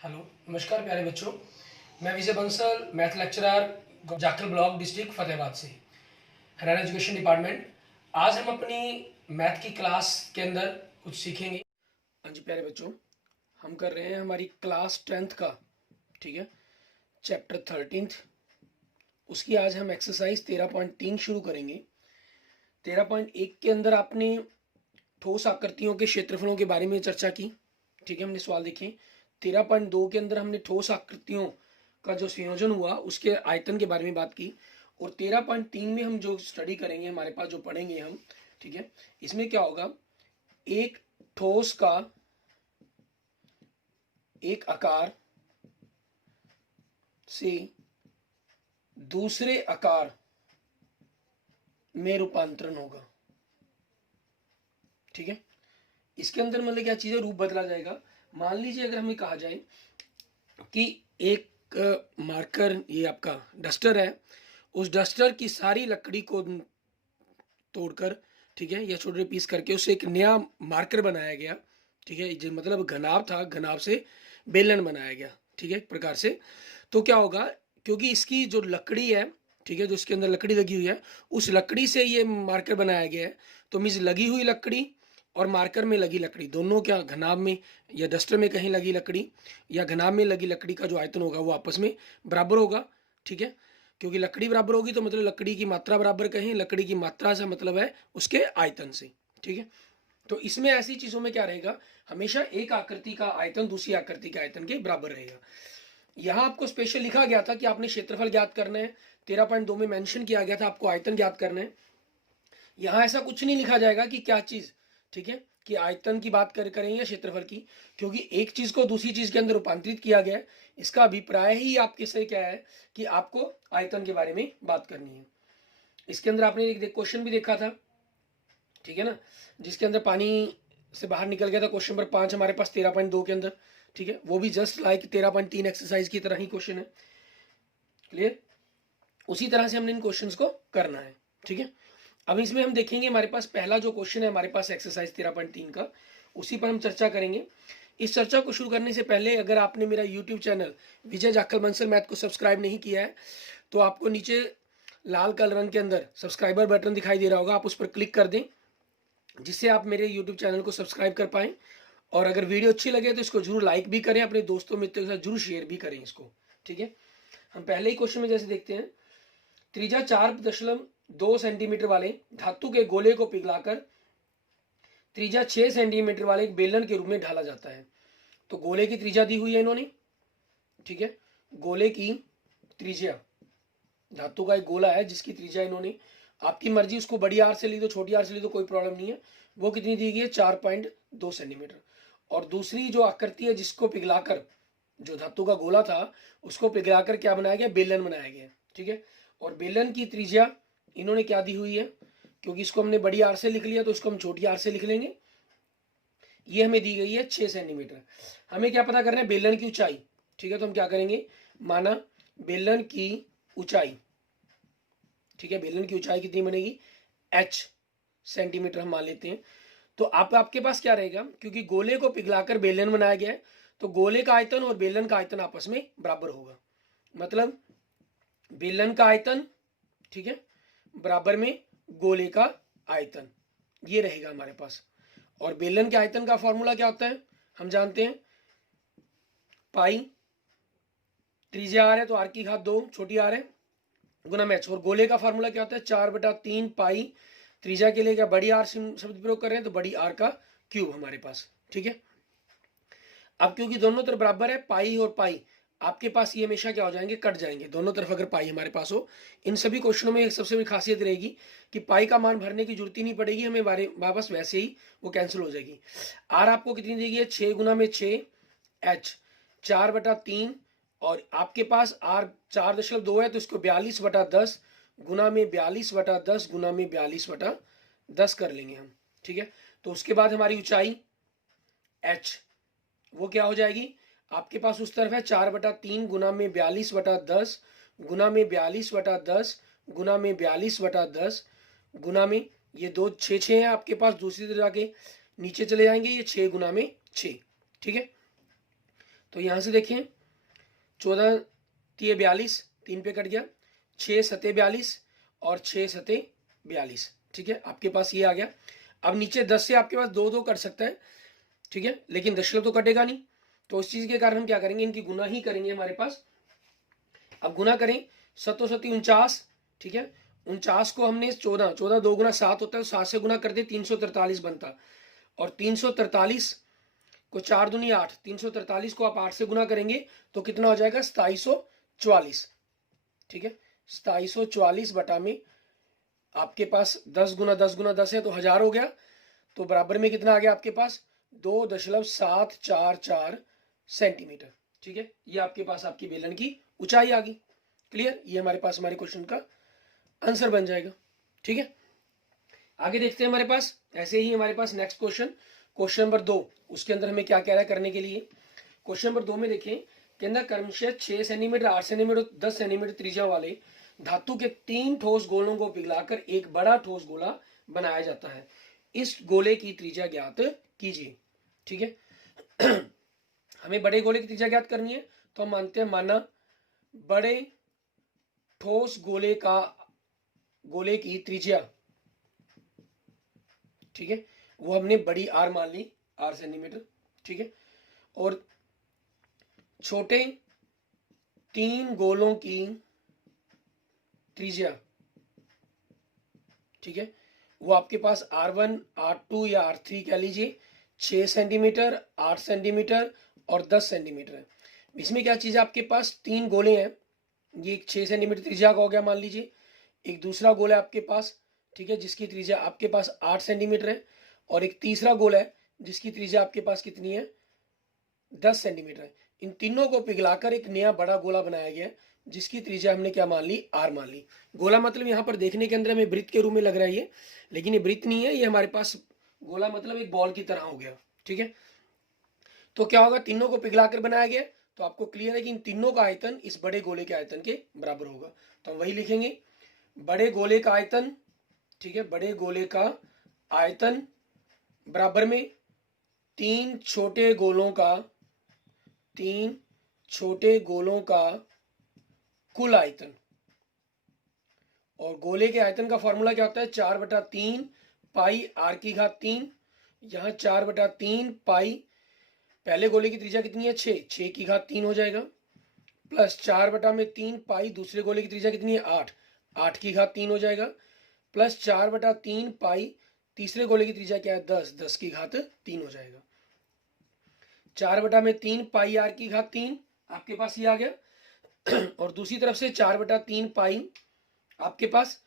Hello, नमस्कार प्यारे बच्चों। मैं Vijay Bansal, math lecturer, Jakhal block, district Fatehabad से, हरियाणा एजुकेशन डिपार्टमेंट। आज हम अपनी मैथ की क्लास के अंदर कुछ सीखेंगे। हाँ जी प्यारे बच्चों, हम कर रहे हैं हमारी क्लास 10th का, ठीक है, चैप्टर 13th। उसकी आज हम एक्सरसाइज 13.3 शुरू करेंगे। 13.1 के अंदर आपने ठोस आकृतियों के क्षेत्रफलों के बारे में चर्चा की, ठीक है, हमने सवाल देखे। 13.2 के अंदर हमने ठोस आकृतियों का जो संयोजन हुआ उसके आयतन के बारे में बात की। और 13.3 में हम जो स्टडी करेंगे, हमारे पास जो पढ़ेंगे हम, ठीक है, इसमें क्या होगा, एक ठोस का एक आकार से दूसरे आकार में रूपांतरण होगा, ठीक है। इसके अंदर मतलब क्या चीज़ है, रूप बदला जाएगा। मान लीजिए अगर हमें कहा जाए कि एक मार्कर, ये आपका डस्टर है, उस डस्टर की सारी लकड़ी को तोड़कर, ठीक है, या छोटे पीस करके उससे एक नया मार्कर बनाया गया, ठीक है, जो मतलब घनाभ था, घनाभ से बेलन बनाया गया, ठीक है, एक प्रकार से। तो क्या होगा, क्योंकि इसकी जो लकड़ी है, ठीक है, जो इसके अंदर लकड़ी लगी हुई है, उस लकड़ी से ये मार्कर बनाया गया है। तो मीन्स लगी हुई लकड़ी और मार्कर में लगी लकड़ी दोनों क्या घनाभ में या डस्टर में कहीं लगी लकड़ी या घनाभ में लगी लकड़ी का जो आयतन होगा वो आपस में बराबर होगा, ठीक है। क्योंकि लकड़ी बराबर होगी तो मतलब लकड़ी की मात्रा बराबर, कहीं लकड़ी की मात्रा से मतलब है उसके आयतन से, ठीक है। तो इसमें ऐसी चीजों में क्या रहेगा, हमेशा एक आकृति का आयतन दूसरी आकृति के आयतन के बराबर रहेगा। यहाँ आपको स्पेशल लिखा गया था कि आपने क्षेत्रफल ज्ञात करना है। 13.2 में मेंशन किया गया था आपको आयतन ज्ञात करना है। यहाँ ऐसा कुछ नहीं लिखा जाएगा कि क्या चीज, ठीक है, कि आयतन की बात करें या क्षेत्रफल की, क्योंकि एक चीज को दूसरी चीज के अंदर रूपांतरित किया गया है। इसका अभिप्राय ही आपके से क्या है कि आपको आयतन के बारे में बात करनी है। इसके अंदर आपने एक क्वेश्चन भी देखा था, ठीक है ना, जिसके अंदर पानी से बाहर निकल गया था। क्वेश्चन नंबर 5 हमारे पास 13.2 के अंदर, ठीक है, वो भी जस्ट लाइक 13.3 एक्सरसाइज की तरह ही क्वेश्चन है। क्लियर? उसी तरह से हमने इन क्वेश्चंस को करना है, ठीक है। अब इसमें हम देखेंगे, हमारे पास पहला जो क्वेश्चन है हमारे पास एक्सरसाइज 13.3 का, उसी पर हम चर्चा करेंगे। इस चर्चा को शुरू करने से पहले अगर आपने मेरा यूट्यूब चैनल विजय जाखल बंसल मैथ को सब्सक्राइब नहीं किया है तो आपको नीचे लाल कलर रंग के अंदर सब्सक्राइबर बटन दिखाई दे रहा होगा, आप उस पर क्लिक कर दें जिससे आप मेरे यूट्यूब चैनल को सब्सक्राइब कर पाएँ। और अगर वीडियो अच्छी लगे तो इसको जरूर लाइक भी करें, अपने दोस्तों मित्रों के साथ जरूर शेयर भी करें इसको, ठीक है। हम पहले ही क्वेश्चन में जैसे देखते हैं, त्रिज्या 4.2 सेंटीमीटर वाले धातु के गोले को पिघलाकर त्रिज्या 6 सेंटीमीटर वाले एक बेलन के रूप में ढाला जाता है। तो गोले की त्रिज्या दी हुई है इन्होंने, ठीक है, गोले की त्रिज्या, धातु का एक गोला है जिसकी त्रिज्या इन्होंने, आपकी मर्जी उसको बड़ी आर से ली दो छोटी आर से ली दो, कोई प्रॉब्लम नहीं है। वो कितनी दी गई है, 4.2 सेंटीमीटर। और दूसरी जो आकृति है जिसको पिघलाकर, जो धातु का गोला था उसको पिघलाकर क्या बनाया गया, बेलन बनाया गया, ठीक है। और बेलन की त्रिज्या इन्होंने क्या दी हुई है, क्योंकि इसको हमने बड़ी आर से लिख लिया तो इसको हम छोटी आर से लिख लेंगे। ये हमें दी गई है 6 सेंटीमीटर। हमें क्या पता करना है, बेलन की ऊंचाई, ठीक है। तो हम क्या करेंगे, माना बेलन की ऊंचाई, ठीक है, बेलन की ऊंचाई कितनी बनेगी, h सेंटीमीटर हम मान लेते हैं। तो आपके पास क्या रहेगा, क्योंकि गोले को पिघलाकर बेलन बनाया गया है तो गोले का आयतन और बेलन का आयतन आपस में बराबर होगा। मतलब बेलन का आयतन, ठीक है, बराबर में गोले का आयतन, ये रहेगा हमारे पास। और बेलन के आयतन का फॉर्मूला क्या होता है, हम जानते हैं, पाई, त्रिज्या आर है तो आर की घात 2 छोटी आर है गुना मैच। और गोले का फॉर्मूला क्या होता है, 4/3 पाई, त्रिज्या के लिए क्या बड़ी आर शब्द प्रयोग कर रहे हैं तो बड़ी आर का क्यूब हमारे पास, ठीक है। अब क्योंकि दोनों तरफ बराबर है, पाई और पाई आपके पास ये हमेशा क्या हो जाएंगे, कट जाएंगे दोनों तरफ अगर पाई हमारे पास हो। इन सभी क्वेश्चनों में एक सबसे बड़ी खासियत रहेगी कि पाई का मान भरने की जरूरत ही नहीं पड़ेगी, हमें वापस वैसे ही वो कैंसिल हो जाएगी। आर आपको कितनी देगी है, 6 गुना में 6 h 4/3, और आपके पास आर 4.2 है तो इसको 42/10 गुना में 42/10 गुना में 42/10 कर लेंगे हम, ठीक है। तो उसके बाद हमारी ऊंचाई h वो क्या हो जाएगी, आपके पास उस तरफ है 4/3 गुना में 42/10 गुना में 42/10 गुना में 42/10 गुना में ये दो 6 है आपके पास, दूसरी तरफ जाके नीचे चले जाएंगे ये 6 गुना में 6, ठीक है। तो यहाँ से देखें 14 तिये 42, 3 पे कट गया, 6 सते 42 और 6 सते 42, ठीक है, आपके पास ये आ गया। अब नीचे 10 से आपके पास 2 2 कट सकता है, ठीक है, लेकिन दशमलव तो कटेगा नहीं, तो इस चीज के कारण हम क्या करेंगे, इनकी गुना ही करेंगे हमारे पास। अब गुना करें, 7 7 49, ठीक है, 49 को हमने 14 14 2 गुना 7 होता है, 7 से गुना कर दे 343 बनता, और 343 को 4 दूनी 8, 343 को आप 8 से गुना करेंगे तो कितना हो जाएगा 2744, ठीक है, 2744 बटा में आपके पास 10 गुना 10 गुना 10 है तो 1000 हो गया, तो बराबर में कितना आ गया आपके पास 2.744 सेंटीमीटर, ठीक है, ये आपके पास आपकी बेलन की ऊंचाई आ गई। क्लियर, ये हमारे पास हमारे क्वेश्चन का आंसर बन जाएगा, ठीक है। आगे देखते हैं हमारे पास, ऐसे ही हमारे पास नेक्स्ट क्वेश्चन, क्वेश्चन नंबर 2, उसके अंदर हमें क्या कह रहा है करने के लिए। क्वेश्चन नंबर 2 में देखें के अंदर क्रमशः 6 सेंटीमीटर 8 सेंटीमीटर 10 सेंटीमीटर त्रिज्या वाले धातु के 3 ठोस गोलों को पिघलाकर एक बड़ा ठोस गोला बनाया जाता है, इस गोले की त्रिज्या ज्ञात कीजिए, ठीक है। हमें बड़े गोले की त्रिज्या ज्ञात करनी है, तो हम मानते हैं माना बड़े ठोस गोले की त्रिज्या, ठीक है, वो हमने बड़ी आर मान ली, 8 सेंटीमीटर, ठीक है, और छोटे 3 गोलों की त्रिज्या, ठीक है, वो आपके पास R1 R2 या R3 कह लीजिए, 6 सेंटीमीटर 8 सेंटीमीटर और 10 सेंटीमीटर है। इसमें क्या चीज़ है, आपके पास 3 गोले हैं, ये एक 6 सेंटीमीटर त्रिज्या का हो गया मान लीजिए, एक दूसरा गोला है आपके पास, ठीक है, जिसकी त्रिज्या आपके पास 8 सेंटीमीटर है, और एक तीसरा गोला है जिसकी त्रिज्या आपके पास कितनी है 10 सेंटीमीटर है। इन तीनों को पिघलाकर एक नया बड़ा गोला बनाया गया जिसकी त्रिज्या हमने क्या मान ली, आर मान ली। गोला मतलब यहाँ पर देखने के अंदर हमें वृत्त के रूप में लग रहा है ये, लेकिन ये वृत्त नहीं है, ये हमारे पास गोला मतलब एक बॉल की तरह हो गया, ठीक है। तो क्या होगा, तीनों को पिघलाकर बनाया गया, तो आपको क्लियर है कि इन तीनों का आयतन इस बड़े गोले के आयतन के बराबर होगा, तो हम वही लिखेंगे, बड़े गोले का आयतन, ठीक है, बड़े गोले का आयतन बराबर में 3 छोटे गोलों का कुल आयतन, और गोले के आयतन का फॉर्मूला क्या होता है 4/3 पाई आर की घात 3, यहाँ 4/3 पाई, पहले गोले की त्रिज्या कितनी है 6 की घात 3 हो जाएगा, प्लस 4/3 पाई दूसरे गोले की त्रिज्या कितनी है 8 की घात 3 हो जाएगा, प्लस 4/3 पाई तीसरे गोले की त्रिज्या क्या है 10 की घात 3 हो जाएगा, 4/3 पाई आर की घात 3 आपके पास ये आ गया, और दूसरी तरफ से 4/3 पाई आपके पास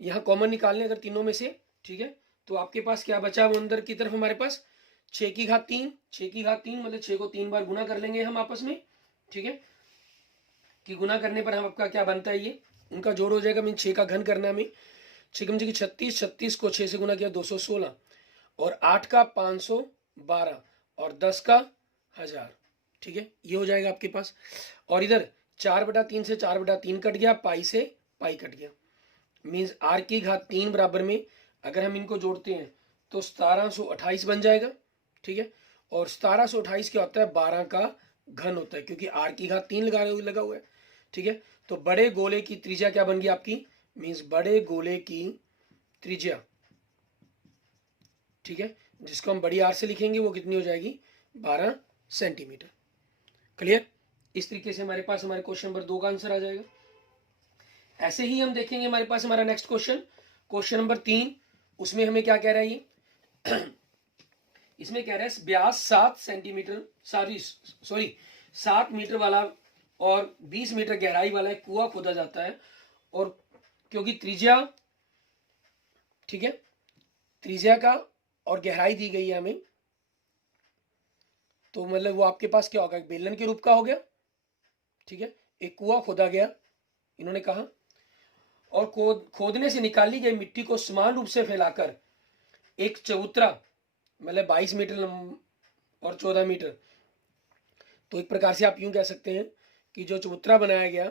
यहाँ कॉमन निकालने अगर तीनों में से, ठीक है, तो आपके पास क्या बचा वो अंदर की तरफ हमारे पास 6 की घात 3, 6 की घात 3 मतलब 6 को 3 बार गुना कर लेंगे हम आपस में, ठीक है, कि गुना करने पर हम आपका क्या बनता है ये उनका जोड़ हो जाएगा, मीन 6 का घन करना हमें, 6 की 36, 36 को 6 से गुना किया 216, और 8 का 512 और 10 का 1000, ठीक है, ये हो जाएगा आपके पास। और इधर 4/3 से 4/3 कट गया, पाई से पाई कट गया, मीन्स आर की घात 3 बराबर में अगर हम इनको जोड़ते हैं तो 1728 बन जाएगा, ठीक है, और 1728 क्या होता है 12 का घन होता है, क्योंकि आर की घात 3 लगा हुआ है, ठीक है। तो बड़े गोले की त्रिज्या क्या बन गई आपकी, मीन्स बड़े गोले की त्रिज्या, ठीक है, जिसको हम बड़ी आर से लिखेंगे वो कितनी हो जाएगी 12 सेंटीमीटर। क्लियर, इस तरीके से हमारे पास हमारे क्वेश्चन नंबर 2 का आंसर आ जाएगा। ऐसे ही हम देखेंगे हमारे पास हमारा नेक्स्ट क्वेश्चन, क्वेश्चन नंबर 3, उसमें हमें क्या कह रहा है ये इसमें कह रहा है व्यास 7 सेंटीमीटर 7 मीटर वाला और 20 मीटर गहराई वाला एक कुआं खोदा जाता है, और क्योंकि त्रिज्या, ठीक है, त्रिज्या का और गहराई दी गई है हमें, तो मतलब वो आपके पास क्या होगा बेलन के रूप का हो गया, ठीक है, एक कुआं खोदा गया इन्होंने कहा, और खोदने से निकाली गई मिट्टी को समान रूप से फैलाकर एक चबूतरा मतलब 22 मीटर और 14 मीटर, तो एक प्रकार से आप यूं कह सकते हैं कि जो चबूतरा बनाया गया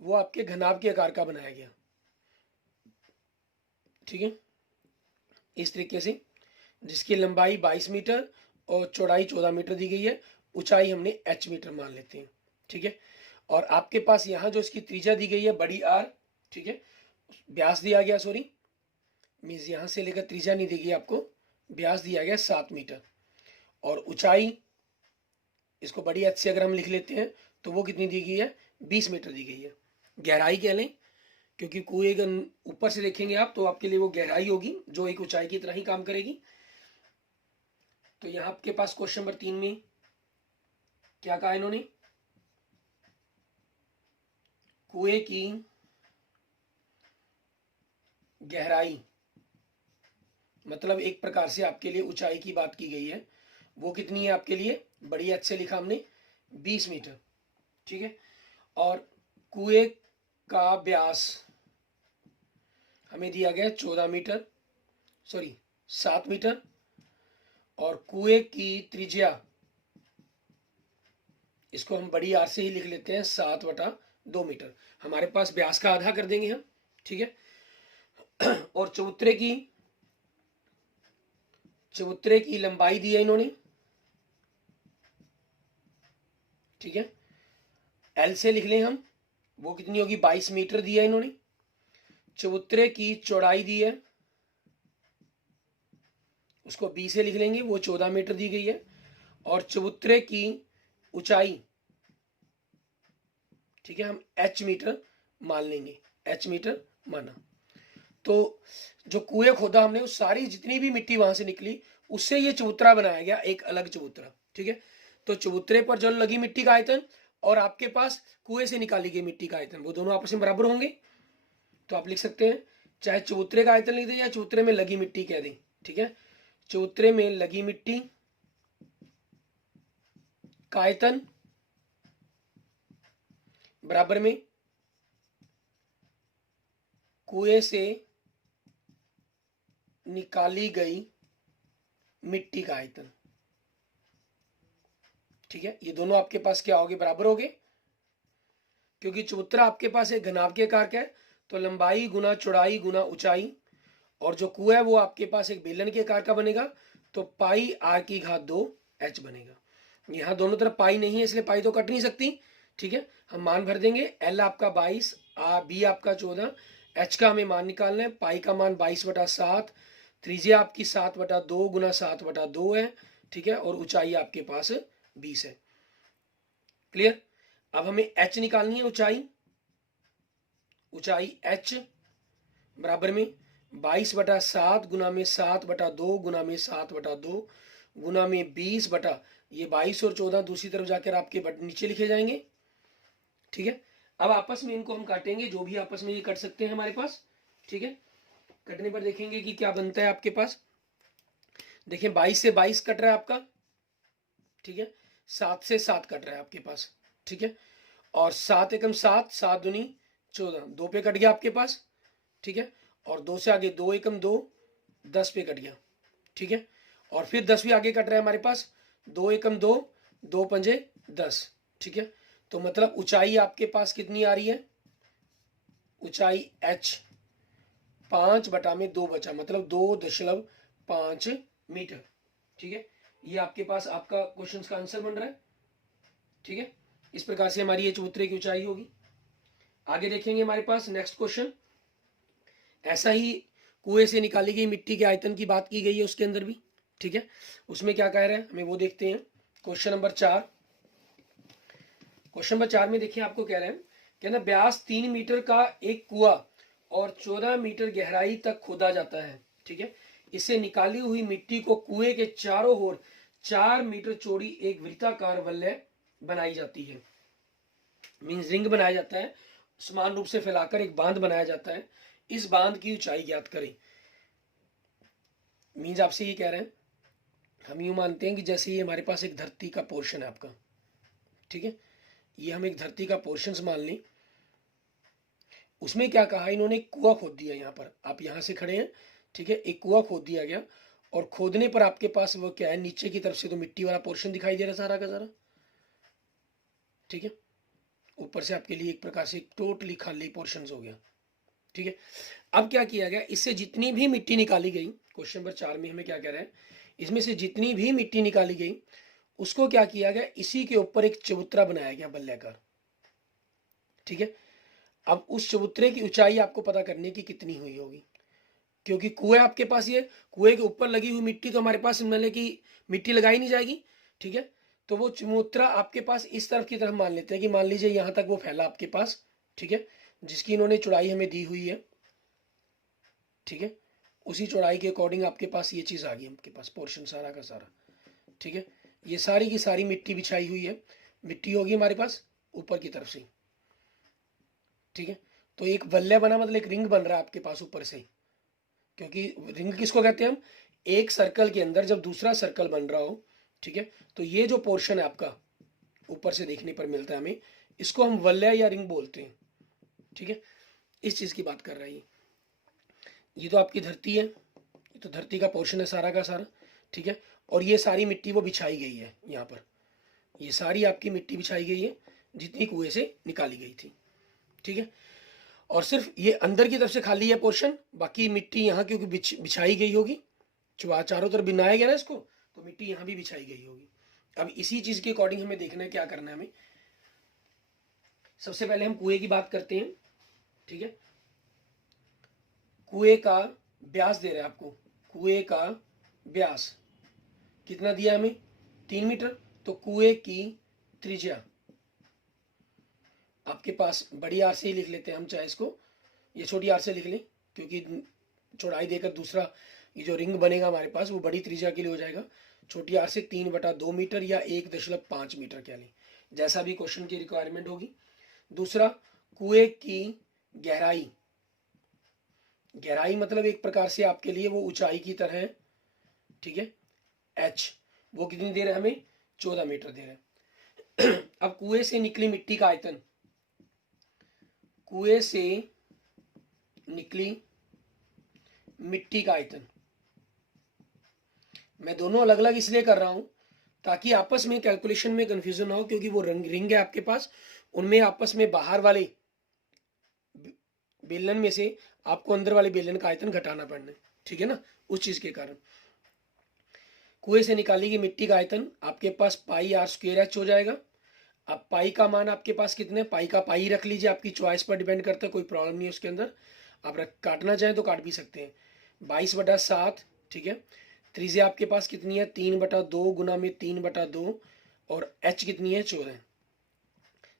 वो आपके घनाभ के आकार का बनाया गया, ठीक है, इस तरीके से जिसकी लंबाई 22 मीटर और चौड़ाई 14 मीटर दी गई है, ऊंचाई हमने h मीटर मान लेते हैं, ठीक है। और आपके पास यहाँ जो इसकी त्रिज्या दी गई है बड़ी r, ठीक है, व्यास दिया गया, सॉरी मीन्स यहाँ से लेकर त्रिज्या नहीं दी गई आपको, व्यास दिया गया 7 मीटर, और ऊंचाई इसको बड़ी h से अगर हम लिख लेते हैं तो वो कितनी दी गई है, 20 मीटर दी गई है। गहराई कह लें, क्योंकि कुएं का ऊपर से देखेंगे आप तो आपके लिए वो गहराई होगी जो एक ऊंचाई की तरह ही काम करेगी। तो यहाँ आपके पास क्वेश्चन नंबर 3 में क्या कहा इन्होंने, कुएं की गहराई, मतलब एक प्रकार से आपके लिए ऊंचाई की बात की गई है, वो कितनी है आपके लिए, बड़ी h से लिखा हमने 20 मीटर, ठीक है। और कुएं का व्यास हमें दिया गया 14 मीटर, सॉरी 7 मीटर, और कुएं की त्रिज्या इसको हम बड़ी आर से ही लिख लेते हैं 7/2 मीटर, हमारे पास व्यास का आधा कर देंगे हम, ठीक है। और चबूतरे की लंबाई दी है इन्होंने, ठीक है, एल से लिख लें हम, वो कितनी होगी 22 मीटर दी है इन्होंने। चबूतरे की चौड़ाई दी है, उसको बी से लिख लेंगे, वो 14 मीटर दी गई है। और चबूतरे की ऊंचाई, ठीक है, हम h मीटर मान लेंगे, h मीटर माना। तो जो कुएं खोदा हमने, उस सारी जितनी भी मिट्टी वहां से निकली उससे ये चबूतरा बनाया गया, एक अलग चबूतरा, ठीक है। तो चबूतरे पर जो लगी मिट्टी का आयतन और आपके पास कुएं से निकाली गई मिट्टी का आयतन, वो दोनों आपस में बराबर होंगे। तो आप लिख सकते हैं, चाहे चबूतरे का आयतन लिख दें या चबूतरे में लगी मिट्टी कह दें, ठीक है। चबूतरे में लगी मिट्टी का आयतन बराबर में कुएं से निकाली गई मिट्टी का आयतन, ठीक है। ये दोनों आपके पास क्या होंगे, बराबर होंगे, क्योंकि चबूतरा आपके पास एक घनाभ के कारक है, तो लंबाई गुना चौड़ाई गुना ऊंचाई, और जो कुआं है वो आपके पास एक बेलन के आकार का बनेगा, तो पाई r⁴ h बनेगा। यहाँ दोनों तरफ पाई नहीं है इसलिए पाई तो कट नहीं सकती, ठीक है। हम मान भर देंगे, l आपका 22, b आपका 14, h का हमें मान निकालना है, पाई का मान 22/7, त्रिज्या आपकी 7/2 गुना 7/2 है, ठीक है, और ऊंचाई आपके पास 20 है। क्लियर। अब हमें h निकालनी है, ऊंचाई h बराबर में 22/7 गुना में 7/2 गुना में 7/2 गुना में 20 बटा, ये 22 और 14 दूसरी तरफ जाकर आपके नीचे लिखे जाएंगे, ठीक है। अब आपस में इनको हम काटेंगे, जो भी आपस में ये कट सकते हैं हमारे पास, ठीक है। कटने पर देखेंगे कि क्या बनता है आपके पास। देखिए 22 से 22 कट रहा है आपका, ठीक है, 7 से 7 कट रहा है आपके पास, ठीक है, और 7 एकम 7, 7 दूनी 14, 2 पे कट गया आपके पास, ठीक है, और 2 से आगे 2 एकम 2, 10 पे कट गया, ठीक है, और फिर 10 भी आगे कट रहा है हमारे पास, 2 एकम 2, 2 पंजे 10, ठीक है। तो मतलब ऊंचाई आपके पास कितनी आ रही है, ऊंचाई h 5/2 बचा, मतलब 2.5 मीटर, ठीक है। ये आपके पास आपका क्वेश्चन का आंसर बन रहा है, ठीक है। इस प्रकार से हमारी ये चबूतरे की ऊंचाई होगी। आगे देखेंगे हमारे पास नेक्स्ट क्वेश्चन, ऐसा ही कुएं से निकाली गई मिट्टी के आयतन की बात की गई है उसके अंदर भी, ठीक है। उसमें क्या कह रहे हैं हमें वो देखते हैं। क्वेश्चन नंबर 4, क्वेश्चन नंबर 4 में देखिए आपको कह रहे हैं, कहना व्यास 3 मीटर का एक कुआं और 14 मीटर गहराई तक खोदा जाता है, ठीक है। इससे निकाली हुई मिट्टी को कुएं के चारों ओर 4 मीटर चौड़ी एक वृत्ताकार वलय बनाई जाती है, मीन्स रिंग बनाया जाता है, समान रूप से फैलाकर एक बांध बनाया जाता है। इस बांध की ऊंचाई ज्ञात करें। मीन्स आपसे ये कह रहे हैं, हम यूं मानते हैं कि जैसे ये हमारे पास एक धरती का पोर्शन है आपका, ठीक है, ये हम एक धरती का पोर्शन मान लें। उसमें क्या कहा इन्होंने, कुआं खोद दिया, यहाँ पर आप यहाँ से खड़े हैं, ठीक है, एक कुआं खोद दिया गया, और खोदने पर आपके पास वो क्या है, नीचे की तरफ से तो मिट्टी वाला पोर्शन दिखाई दे रहा सारा का सारा, ठीक है, ऊपर से आपके लिए एक प्रकार से टोटली खाली पोर्शन हो गया, ठीक है। अब क्या किया गया, इससे जितनी भी मिट्टी निकाली गई, क्वेश्चन नंबर 4 में हमें क्या कह रहे हैं, इसमें से जितनी भी मिट्टी निकाली गई उसको क्या किया गया, इसी के ऊपर एक चबूतरा बनाया गया बल्ल्याकार। ठीक है, अब उस चबूतरे की ऊंचाई आपको पता करनी कि कितनी हुई होगी, क्योंकि कुएं आपके पास, ये कुएं के ऊपर लगी हुई मिट्टी तो हमारे पास मतलब कि मिट्टी लगाई नहीं जाएगी। ठीक है, तो वो चबूतरा आपके पास इस तरफ की तरफ मान लेते हैं कि मान लीजिए यहाँ तक वो फैला आपके पास। ठीक है, जिसकी इन्होंने चौड़ाई हमें दी हुई है। ठीक है, उसी चौड़ाई के अकॉर्डिंग आपके पास ये चीज़ आ गई, आपके पास पोर्शन सारा का सारा। ठीक है, ये सारी की सारी मिट्टी बिछाई हुई है, मिट्टी होगी हमारे पास ऊपर की तरफ से। ठीक है, तो एक वल्ले बना मतलब एक रिंग बन रहा है आपके पास ऊपर से, क्योंकि रिंग किसको कहते हैं हम, एक सर्कल के अंदर जब दूसरा सर्कल बन रहा हो। ठीक है, तो ये जो पोर्शन है आपका ऊपर से देखने पर मिलता है हमें, इसको हम वलय या रिंग बोलते हैं। ठीक है, इस चीज की बात कर रहा है ये तो आपकी धरती है, ये तो धरती का पोर्शन है सारा का सारा। ठीक है, और ये सारी मिट्टी वो बिछाई गई है यहाँ पर, ये सारी आपकी मिट्टी बिछाई गई है जितनी कुएं से निकाली गई थी। ठीक है, और सिर्फ ये अंदर की तरफ से खाली है पोर्शन, बाकी मिट्टी यहाँ क्योंकि बिछाई गई होगी, चारों तरफ बनाया गया ना इसको, तो मिट्टी यहाँ भी बिछाई गई होगी। अब इसी चीज के अकॉर्डिंग हमें देखना है क्या करना है हमें। सबसे पहले हम कुएं की बात करते हैं। ठीक है, कुएं का व्यास दे रहे हैं आपको, कुएं का व्यास कितना दिया हमें, 3 मीटर। तो कुएं की त्रिज्या आपके पास बड़ी आर से ही लिख लेते हैं हम, चाहे इसको ये छोटी आर से लिख लें, क्योंकि चौड़ाई देकर दूसरा ये जो रिंग बनेगा हमारे पास वो बड़ी त्रिज्या के लिए हो जाएगा। छोटी आर से 3/2 मीटर या 1.5 मीटर कह लें, जैसा भी क्वेश्चन की रिक्वायरमेंट होगी। दूसरा, कुएं की गहराई, गहराई मतलब एक प्रकार से आपके लिए वो ऊंचाई की तरह है। ठीक है, एच वो कितनी दे रहे हैं हमें, 14 मीटर दे रहे हैं। अब कुएं से निकली मिट्टी का आयतन, कुएं से निकली मिट्टी का आयतन, मैं दोनों अलग अलग इसलिए कर रहा हूं ताकि आपस में कैलकुलेशन में कंफ्यूजन ना हो, क्योंकि वो रिंग है आपके पास, उनमें आपस में बाहर वाले बेलन में से आपको अंदर वाले बेलन का आयतन घटाना पड़ना है। ठीक है ना, उस चीज के कारण कुएं से निकाली गई मिट्टी का आयतन आपके पास पाई आर स्क्वायर एच हो जाएगा। अब पाई का मान आपके पास कितने, पाई का पाई रख लीजिए, आपकी चॉइस पर डिपेंड करता है, कोई प्रॉब्लम नहीं है उसके अंदर, आप काटना चाहें तो काट भी सकते हैं। 22/7। ठीक है, त्रिज्या आपके पास कितनी है, 3/2 गुना में 3/2, और एच कितनी है, 14।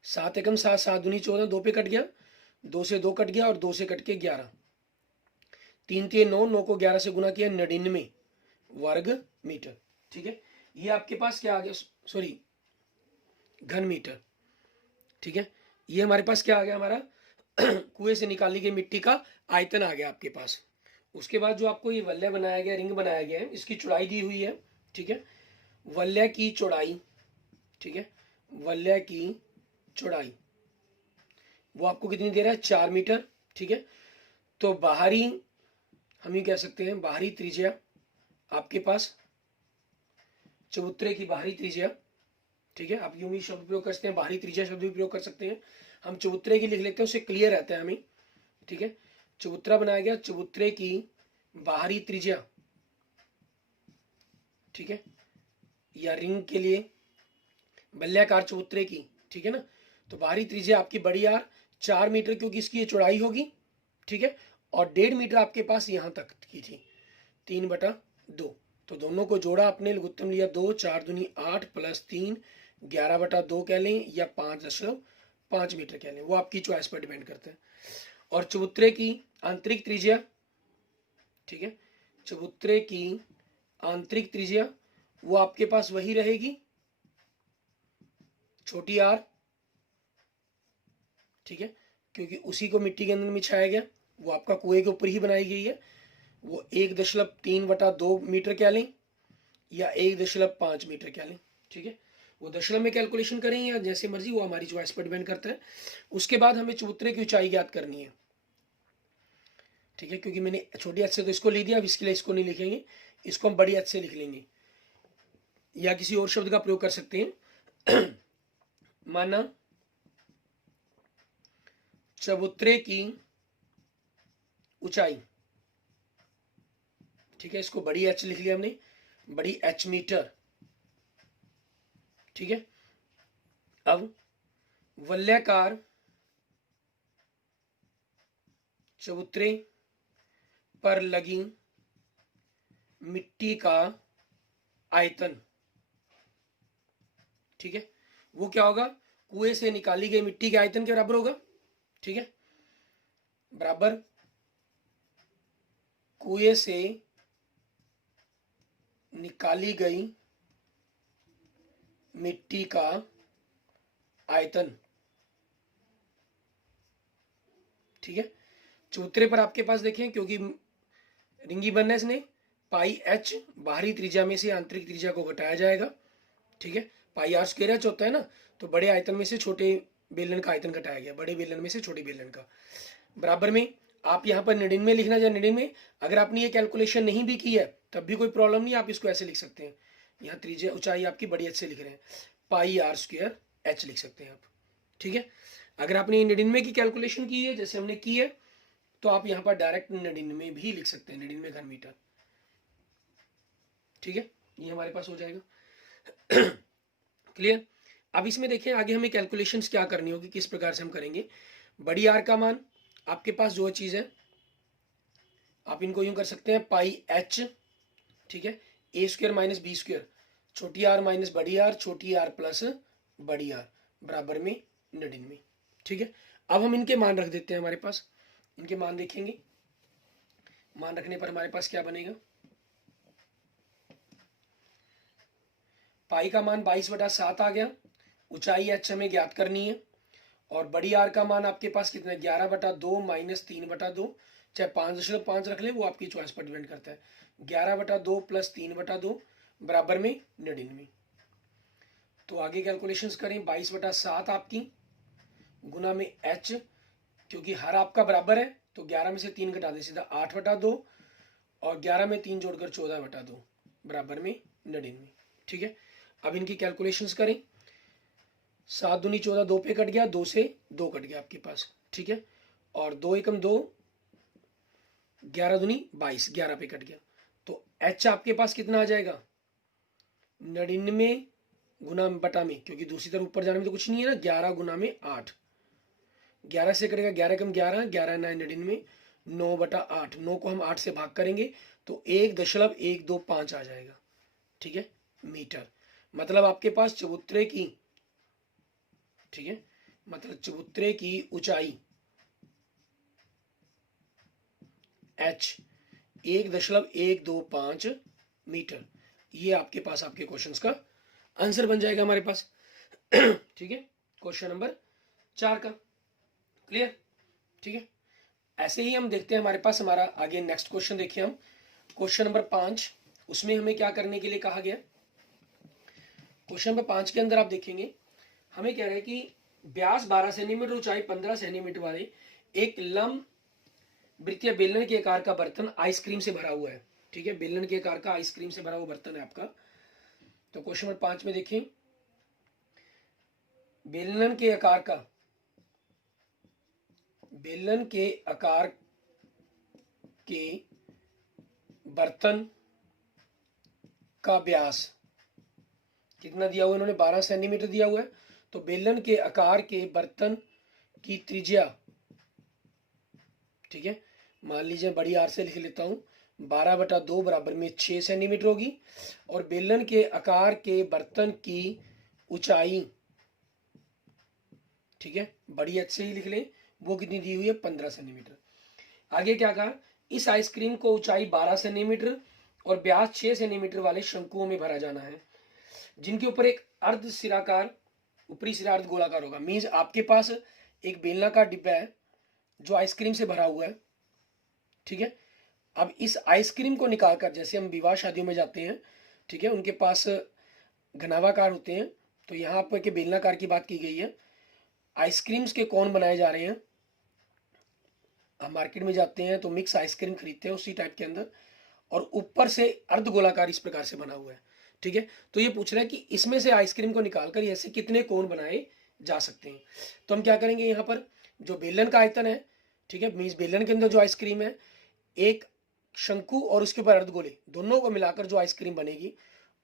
7 एकम 7, 7 दूनी 14, 2 पे कट गया, 2 से 2 कट गया और 2 से कट के 11, 3 3 9, 9 को 11 से गुना किया 99 वर्ग मीटर। ठीक है, ये आपके पास क्या आ गया, सॉरी घन मीटर। ठीक है, ये हमारे पास क्या आ गया, हमारा कुएं से निकाली गई मिट्टी का आयतन आ गया आपके पास। उसके बाद जो आपको ये वल्य बनाया गया, रिंग बनाया गया है, इसकी चौड़ाई दी हुई है। ठीक है, वल्य की चौड़ाई, ठीक है, वल्य की चौड़ाई वो आपको कितनी दे रहा है, 4 मीटर। ठीक है, तो बाहरी हम ये कह सकते हैं, बाहरी त्रिज्या आपके पास, चबूतरे की बाहरी त्रिज्या। ठीक है, आप यूं भी शब्द प्रयोग कर सकते हैं, बाहरी त्रिज्या शब्द भी प्रयोग कर सकते हैं, हम चबूतरे की लिख लेते हैं, उससे क्लियर रहता है हमें। ठीक है, चबूतरा बनाया गया, चबूतरे की बाहरी त्रिज्या, ठीक है, या रिंग के लिए बल्ल्याकार चबूतरे की। ठीक है ना, तो बाहरी त्रिज्या आपकी बड़ी आर 4 मीटर, क्योंकि इसकी ये चौड़ाई होगी। ठीक है, और 1.5 मीटर आपके पास यहां तक की थी, 3/2। तो दोनों को जोड़ा आपने, लघुत्तम लिया 2, 4 दूनी 8 प्लस 3, 11/2 कह लें या 5.5 मीटर कह लें, वो आपकी चॉइस पर डिपेंड करता है। और चबूतरे की आंतरिक त्रिज्या, ठीक है, चबूतरे की आंतरिक त्रिज्या वो आपके पास वही रहेगी, छोटी आर। ठीक है, क्योंकि उसी को मिट्टी के अंदर बिछाया गया, वो आपका कुएं के ऊपर ही बनाई गई है। वो 1.3/2 मीटर कह लें या 1.5 मीटर कह लें। ठीक है, वो दशमलव में कैलकुलेशन करें या जैसे मर्जी, वो हमारी चॉइस पर डिपेंड करता है। उसके बाद हमें चबूतरे की ऊंचाई ज्ञात करनी है। ठीक है, क्योंकि मैंने छोटी हद से तो इसको ले दिया, अब इसके लिए इसको नहीं लिखेंगे, इसको हम बड़ी हद से लिख लेंगे या किसी और शब्द का प्रयोग कर सकते हैं। माना चबूतरे की ऊंचाई, ठीक है, इसको बड़ी एच लिख लिया हमने, बड़ी एच मीटर, ठीक है। अब वलयाकार चबूतरे पर लगी मिट्टी का आयतन, ठीक है, वो क्या होगा, कुएं से निकाली गई मिट्टी के आयतन के बराबर होगा, ठीक है, बराबर कुएं से निकाली गई मिट्टी का आयतन, ठीक है। चबूतरे पर आपके पास देखें, क्योंकि रिंगी बनना है इसने, पाई एच बाहरी त्रिज्या में से आंतरिक त्रिज्या को घटाया जाएगा, ठीक है। पाई आर स्क्वायर एच होता है ना, तो बड़े आयतन में से छोटे बेलन का आयतन घटाया गया, बड़े बेलन में से छोटे बेलन का, बराबर में आप यहाँ पर 99 लिखना, या 99 अगर आपने ये कैलकुलेशन नहीं भी की है तब भी कोई प्रॉब्लम नहीं, आप इसको ऐसे लिख सकते हैं, यहाँ त्रिज्या ऊंचाई आपकी बड़ी एच से लिख रहे हैं, पाई आर स्क्वायर एच लिख सकते हैं आप, ठीक है। अगर आपने 99 की कैलकुलेशन की है जैसे हमने की है, तो आप यहाँ पर डायरेक्ट 99 भी लिख सकते हैं, 99 घन मीटर, ठीक है, ये हमारे पास हो जाएगा। क्लियर। अब इसमें देखें आगे हमें कैलकुलेशंस क्या करनी होगी, किस प्रकार से हम करेंगे। बड़ी आर का मान आपके पास जो चीज है, आप इनको यूं कर सकते हैं, पाई एच, ठीक है, ए स्क्वायर माइनस बी स्क्वायर, छोटी आर माइनस बड़ी आर, छोटी आर प्लस बड़ी आर, बराबर में 99, ठीक है। अब हम इनके मान रख देते हैं, हमारे पास इनके मान देखेंगे, मान रखने पर हमारे पास क्या बनेगा, पाई का मान 22/7 आ गया, ऊंचाई एच हमें ज्ञात करनी है, और बड़ी आर का मान आपके पास कितना है, 11/2 माइनस 3/2, चाहे 5.5 रख ले, वो आपकी चॉइस पर डिपेंड करता है, 11/2 प्लस 3/2 बराबर में 99। तो आगे कैलकुलेशंस करें, 22/7 आपकी गुना में एच, क्योंकि हर आपका बराबर है तो 11 में से 3 घटा दें, सीधा 8/2, और 11 में 3 जोड़कर 14/2 बराबर में 99, ठीक है। अब इनकी कैलकुलेशंस करें, 7 दूनी 14, 2 पे कट गया, 2 से 2 कट गया आपके पास, ठीक है, और 2 एकम 2, 11 दूनी 22, 11 पे कट गया, तो एच आपके पास कितना आ जाएगा, 99 गुना बटा में, क्योंकि दूसरी तरफ ऊपर जाने में तो कुछ नहीं है ना, 11 गुना में 8, 11 से कटेगा, 11 कम 11, 11 9 99, 9/8, 9 को हम 8 से भाग करेंगे तो 1.125 आ जाएगा, ठीक है, मीटर। मतलब आपके पास चबूतरे की, ठीक है, मतलब चबूतरे की ऊंचाई h 1.125 मीटर, ये आपके पास आपके क्वेश्चंस का आंसर बन जाएगा हमारे पास। ठीक है, क्वेश्चन नंबर 4 का। क्लियर, ठीक है। ऐसे ही हम देखते हैं हमारे पास हमारा आगे नेक्स्ट क्वेश्चन देखिए हम, क्वेश्चन नंबर 5, उसमें हमें क्या करने के लिए कहा गया। क्वेश्चन नंबर 5 के अंदर आप देखेंगे हमें कह रहे हैं कि व्यास 12 सेंटीमीटर ऊंचाई 15 सेंटीमीटर वाले एक लंब वृत्तीय बेलन के आकार का बर्तन आइसक्रीम से भरा हुआ है। ठीक है, बेलन के आकार का आइसक्रीम से भरा हुआ बर्तन है आपका। तो क्वेश्चन नंबर 5 में देखें, बेलन के आकार का, बेलन के आकार के बर्तन का व्यास कितना दिया हुआ है, इन्होंने 12 सेंटीमीटर दिया हुआ है। तो बेलन के आकार के बर्तन की त्रिज्या, ठीक है, मान लीजिए बड़ी आर से लिख लेता हूं, 12/2 बराबर में 6 सेंटीमीटर होगी। और बेलन के आकार के बर्तन की ऊंचाई, ठीक है, बड़ी एच से ही लिख लें, वो कितनी दी हुई है, 15 सेंटीमीटर। आगे क्या कहा, इस आइसक्रीम को ऊंचाई 12 सेंटीमीटर और व्यास 6 सेंटीमीटर वाले शंकुओं में भरा जाना है, जिनके ऊपर एक अर्ध सिराकार ऊपरी सिरा अर्ध गोलाकार होगा। मीन्स आपके पास एक बेलनाकार डिब्बा है जो आइसक्रीम से भरा हुआ है। ठीक है, अब इस आइसक्रीम को निकालकर, जैसे हम विवाह शादियों में जाते हैं, ठीक है, उनके पास घनावाकार होते हैं, तो यहाँ पर के बेलनाकार की बात की गई है। आइसक्रीम्स के कौन बनाए जा रहे हैं, हम मार्केट में जाते हैं तो मिक्स आइसक्रीम खरीदते हैं उसी टाइप के अंदर, और ऊपर से अर्ध गोलाकार इस प्रकार से बना हुआ है। ठीक है, तो ये पूछ रहा है कि इसमें से आइसक्रीम को निकालकर ऐसे कितने कोन बनाए जा सकते हैं। तो हम क्या करेंगे, यहाँ पर जो बेलन का आयतन है, ठीक है, मीन्स बेलन के अंदर जो आइसक्रीम है, एक शंकु और उसके ऊपर अर्धगोले दोनों को मिलाकर जो आइसक्रीम बनेगी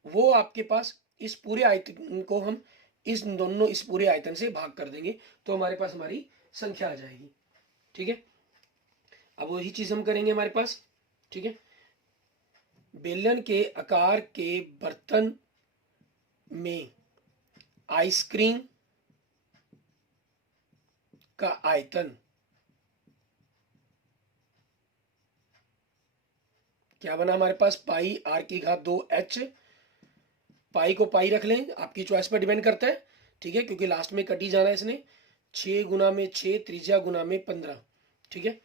वो आपके पास इस पूरे आयतन को हम इस पूरे आयतन से भाग कर देंगे तो हमारे पास हमारी संख्या आ जाएगी। ठीक है, अब वही चीज हम करेंगे हमारे पास। ठीक है, बेलन के आकार के बर्तन में आइसक्रीम का आयतन क्या बना हमारे पास, पाई आर की घात 2h। पाई को पाई रख लें, आपकी चॉइस पर डिपेंड करता है। ठीक है, क्योंकि लास्ट में कट ही जाना है इसने। 6 गुना में 6, त्रिज्या गुना में 15। ठीक है,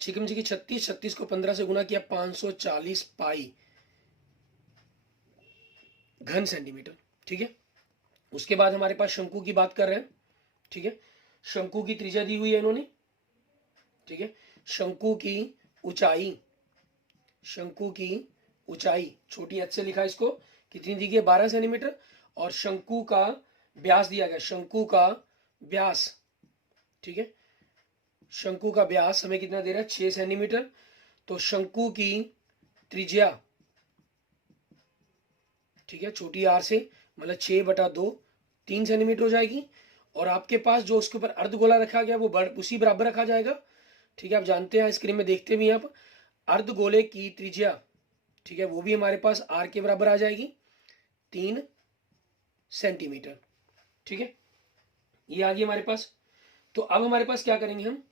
छिकम छिकी 36, 36 को 15 से गुना किया 540 पाई घन सेंटीमीटर। ठीक है, उसके बाद हमारे पास शंकु की बात कर रहे हैं। ठीक है, शंकु की त्रिज्या दी हुई है इन्होंने। ठीक है, शंकु की ऊंचाई, शंकु की ऊंचाई छोटी h से लिखा इसको, कितनी दी गई, 12 सेंटीमीटर। और शंकु का व्यास दिया गया, शंकु का व्यास। ठीक है, शंकु का व्यास हमें कितना दे रहा है, 6 सेंटीमीटर। तो शंकु की त्रिज्या, ठीक है, छोटी आर से मतलब 6/2 3 सेंटीमीटर हो जाएगी। और आपके पास जो उसके ऊपर अर्धगोला रखा गया वो उसी बराबर रखा जाएगा। ठीक है, आप जानते हैं आइसक्रीम में देखते भी हैं आप, अर्धगोले की त्रिज्या, ठीक है, वो भी हमारे पास आर के बराबर आ जाएगी 3 सेंटीमीटर। ठीक है, ये आ गई हमारे पास। तो अब हमारे पास क्या करेंगे हम,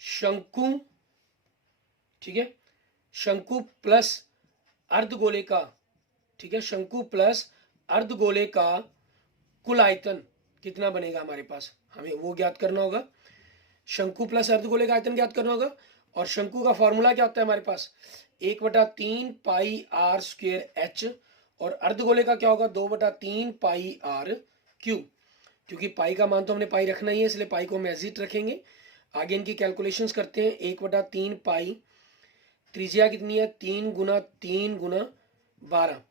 शंकु, ठीक है, शंकु प्लस अर्धगोले का, ठीक है, शंकु प्लस अर्धगोले का कुल आयतन कितना बनेगा हमारे पास, हमें वो ज्ञात करना होगा। शंकु प्लस अर्धगोले का आयतन ज्ञात करना होगा। और शंकु का फॉर्मूला क्या होता है हमारे पास, 1/3 पाई आर स्क्वायर एच। और अर्धगोले का क्या होगा, 2/3 पाई आर क्यूब। क्योंकि पाई का मान तो हमने पाई रखना ही है, इसलिए पाई को हम एज इट रखेंगे। आगे इनकी कैलकुलेशंस करते हैं। 1/3 पाई, त्रिज्या कितनी है, 3 गुना 3 गुना 12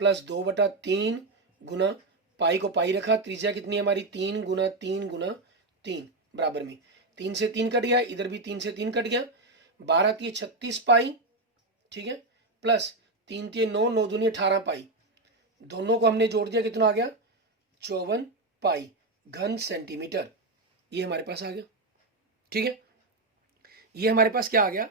प्लस 2/3 गुना, पाई को पाई रखा, त्रिज्या कितनी है हमारी, 3 गुना 3 गुना 3 बराबर में 3 से 3 कट गया, इधर भी 3 से 3 कट गया, 12 3 36 पाई। ठीक है, प्लस 3 3 9, 9 दूनी 18 पाई, दोनों को हमने जोड़ दिया, कितना आ गया, 54 पाई घन सेंटीमीटर। ये हमारे पास आ गया। ठीक है, ये हमारे पास क्या आ गया,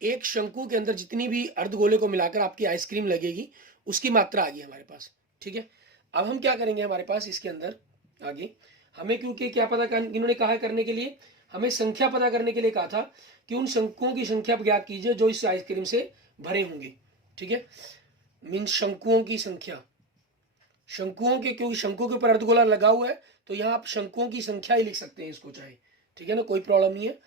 एक शंकु के अंदर जितनी भी अर्धगोले को मिलाकर आपकी आइसक्रीम लगेगी उसकी मात्रा आ गई हमारे पास। ठीक है, अब हम क्या करेंगे, हमारे पास इसके अंदर आगे हमें, क्योंकि क्या पता इन्होंने कहा करने के लिए, हमें संख्या पता करने के लिए कहा था कि उन शंकुओं की संख्या ज्ञात कीजिए जो इस आइसक्रीम से भरे होंगे। ठीक है, मीन शंकुओं की संख्या, शंकुओं के, क्योंकि शंकु के ऊपर अर्धगोला लगा हुआ है तो यहाँ आप शंकुओं की संख्या ही लिख सकते हैं इसको चाहे। ठीक है ना, कोई प्रॉब्लम नहीं है।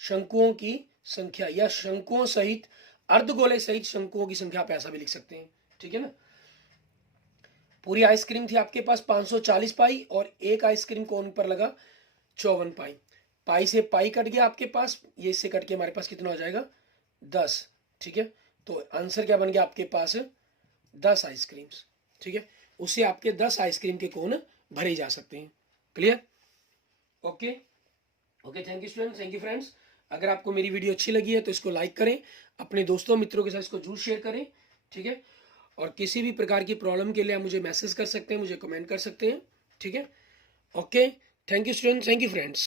शंकुओं की संख्या या शंकुओं सहित अर्धगोले सहित शंकुओं की संख्या आप ऐसा भी लिख सकते हैं। ठीक है ना, पूरी आइसक्रीम थी आपके पास 540 पाई और एक आइसक्रीम कोन पर लगा 54 पाई। पाई से पाई कट गया आपके पास, ये इससे कट के हमारे पास कितना हो जाएगा, 10। ठीक है, तो आंसर क्या बन गया आपके पास, 10 आइसक्रीम्स। ठीक है, उससे आपके 10 आइसक्रीम के कोन भरे जा सकते हैं। Clear, okay okay, thank you student, thank you friends. अगर आपको मेरी वीडियो अच्छी लगी है तो इसको लाइक करें, अपने दोस्तों मित्रों के साथ इसको जरूर शेयर करें। ठीक है, और किसी भी प्रकार की प्रॉब्लम के लिए आप मुझे मैसेज कर सकते हैं, मुझे कमेंट कर सकते हैं। ठीक है, okay, thank you student, thank you friends.